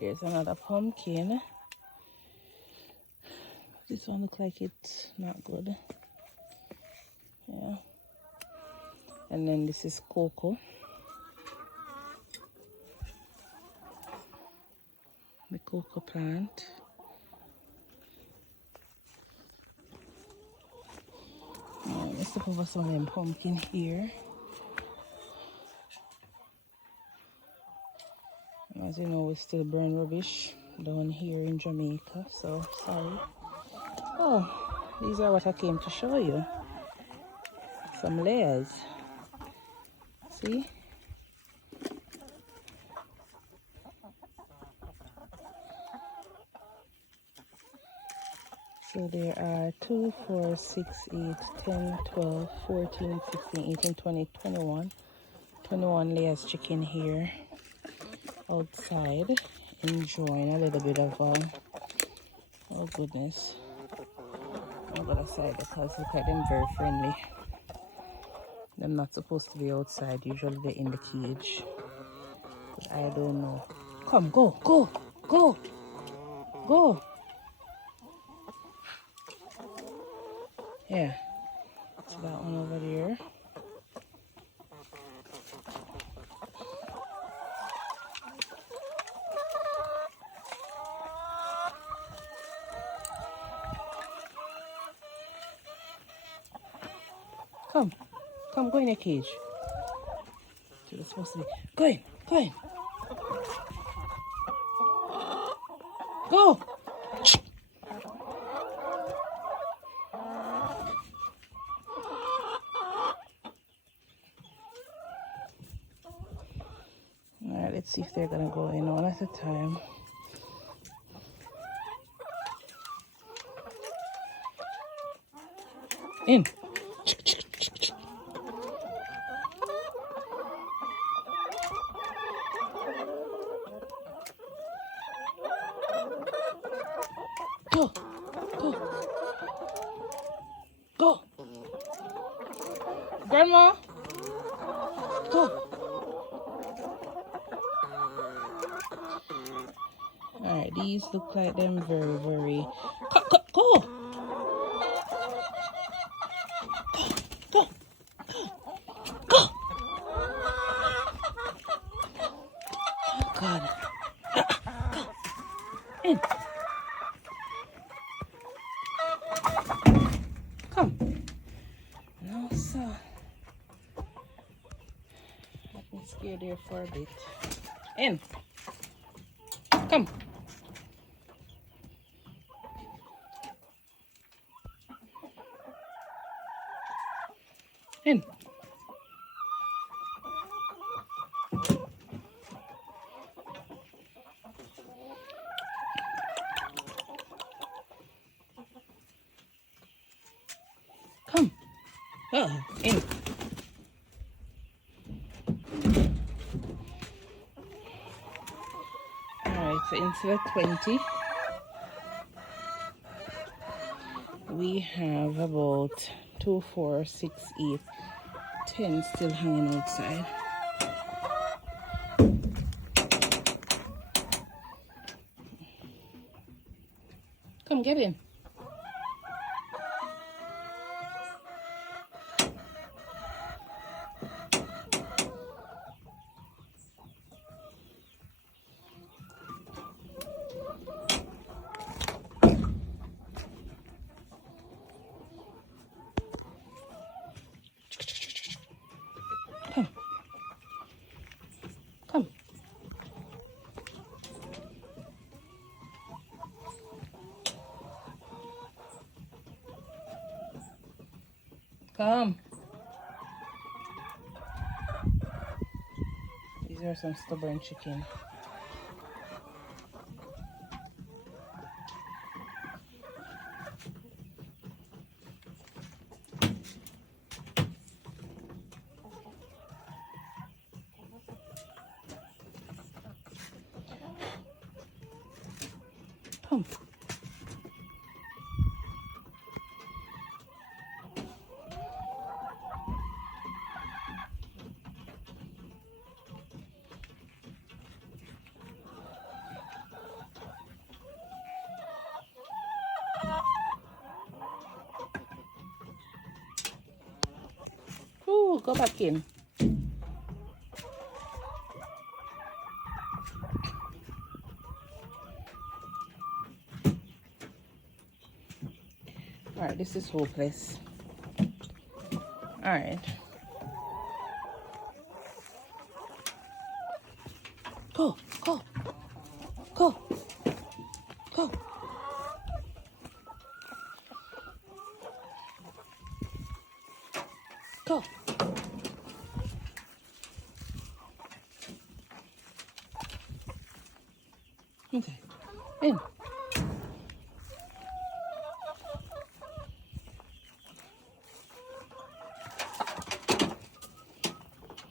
there's another pumpkin. This one looks like it's not good. Yeah. And then this is cocoa. The cocoa plant. Let's look over some of them pumpkin here. As you know, we still burn rubbish down here in Jamaica, so sorry. Oh, these are what I came to show you. Some layers. See? So there are 2, 4, 6, 8, 10, 12, 14, 16, 18, 20, 21. 21 layers chicken here outside, enjoying a little bit of, oh goodness. I'll go outside because look at them, very friendly. They're not supposed to be outside, usually they're in the cage. But I don't know. Come, go, go, go, go. Yeah, so that one over there. Come, come, go in your cage. So you're supposed to be, go in, go in. Go. Alright, let's see if they're gonna go in one at a time. In. Go. Go. Go. Grandma. Go. Alright, these look like them very, very... Go, go, go! Go, go, go! Oh, God. Go. In. Come. No, sir. Let me stay there for a bit. In. Come. In. Come. Oh, in. Alright, so instead of 20, we have about 2, 4, 6, 8, 10 still hanging outside. Come, get in. Come. Come. Come. These are some stubborn chicken. Come. go back in. Alright, this is hopeless. Alright. Go, go, go, go. Go. Okay. In.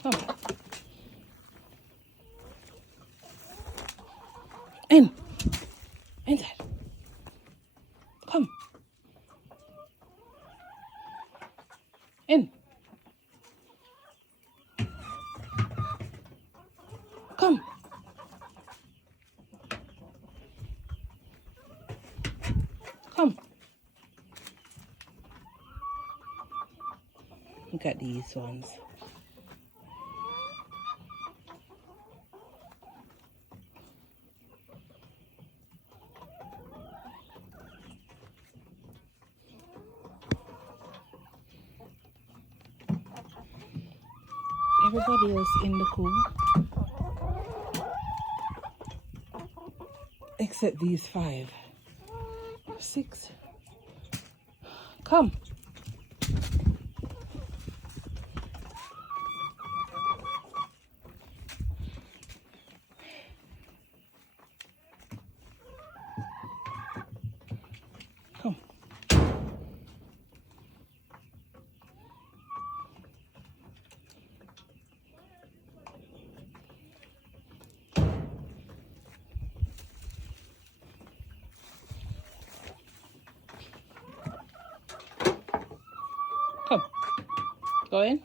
Come. In. Inside. Come. In. Come. Come. Look at these ones. Everybody else in the coop except these 5, 6. Come. Come. Come. Go in.